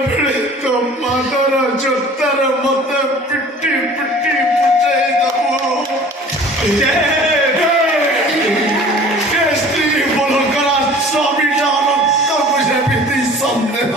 ବେଳେ ତୋ ମାଦର ଜୋତାର ମତେ ପିଟି ପିଟି ଫୁଟେଇ ଦବୁ। ସ୍ତ୍ରୀ ଭଲ କରା ସ୍ୱାମୀଟା ରକ୍ତକୁ ସେମିତି ସନ୍ଦେହ।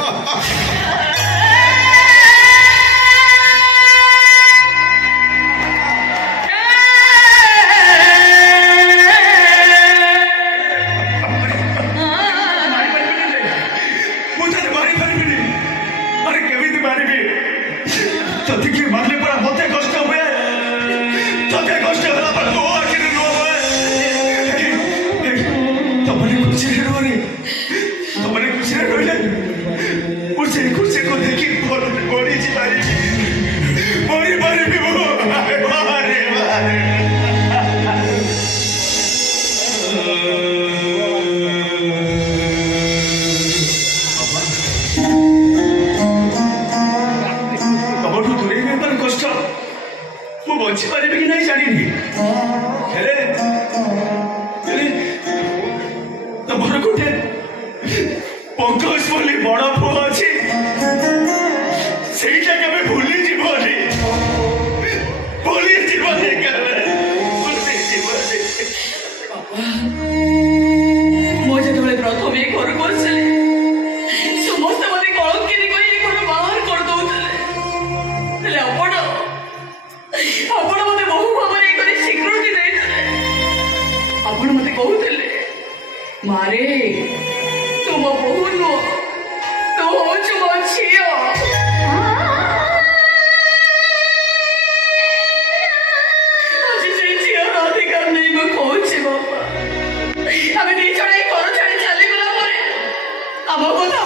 ବଞ୍ଚିପାରିବି କି ନାହିଁ ଜାଣିନି, ହେଲେ ତମର ଗୋଟେ ପଙ୍କଜ ବୋଲି ବଡ ପୁଅ ଅଛି, ସେଇଟା କେବେ ଭୁଲି ଯିବନି, ଭୁଲି ଯିବନି କେବେ, ଭୁଲି ଯିବନି। ମୁଁ ଯେତେବେଳେ ପ୍ରଥମେ ଘରକୁ ଆସିଲି ସମସ୍ତେ ମତେ କଳଙ୍କିନି କହି ଏ ଘର ବାହାର କରିଦଉଥିଲେ, ହେଲେ ଆପଣ ମତେ ବହୁ ଭାବରେ ଏ ଘରେ ସ୍ୱୀକୃତି ଦେଇଥିଲେ। ଆପଣ ମତେ କହୁଥିଲେ ମାରେ ତୁ ମୋ ବୋହୂ ନୁହଁ, ତୁ ହଉଛୁ ମୋ ଝିଅ। ଆଜି ସେଇ ଝିଅର ଅଧିକାର ନେଇ ମୁଁ କହୁଛି ବାପା, ଆମେ ଦି ଜଣ ଏ ଘର ଛାଡି ଚାଲିଗଲା ପରେ ଆମ କଥା